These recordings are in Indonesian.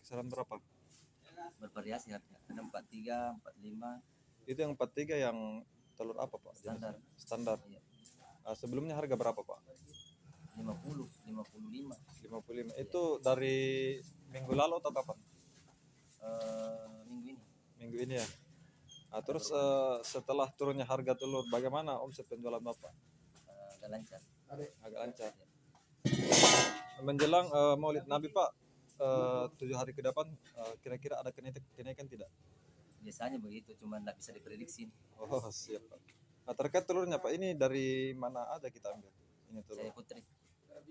kisaran berapa? Bervariasi harga. Ada 43, 45 Itu yang 43 yang telur apa Pak? standar. Standar. Iya. Sebelumnya harga berapa Pak? 50, 55. 55. Itu dari minggu lalu atau kapan? Minggu ini Minggu ini ya. Terus setelah turunnya harga telur, bagaimana omset penjualan Bapak? agak lancar. Agak lancar. Menjelang Maulid Nabi Pak, 7 hari ke depan, kira-kira ada kenaikan tidak? Biasanya begitu, cuma nggak bisa diprediksi. Oh siap Pak. Terkait telurnya Pak, ini dari mana aja kita ambil? Ini telur. Saya Putri.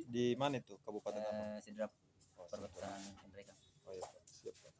Di mana itu? Kabupaten apa? Sidrap, Oh, perbatasan mereka. Oh iya Pak, siap Pak.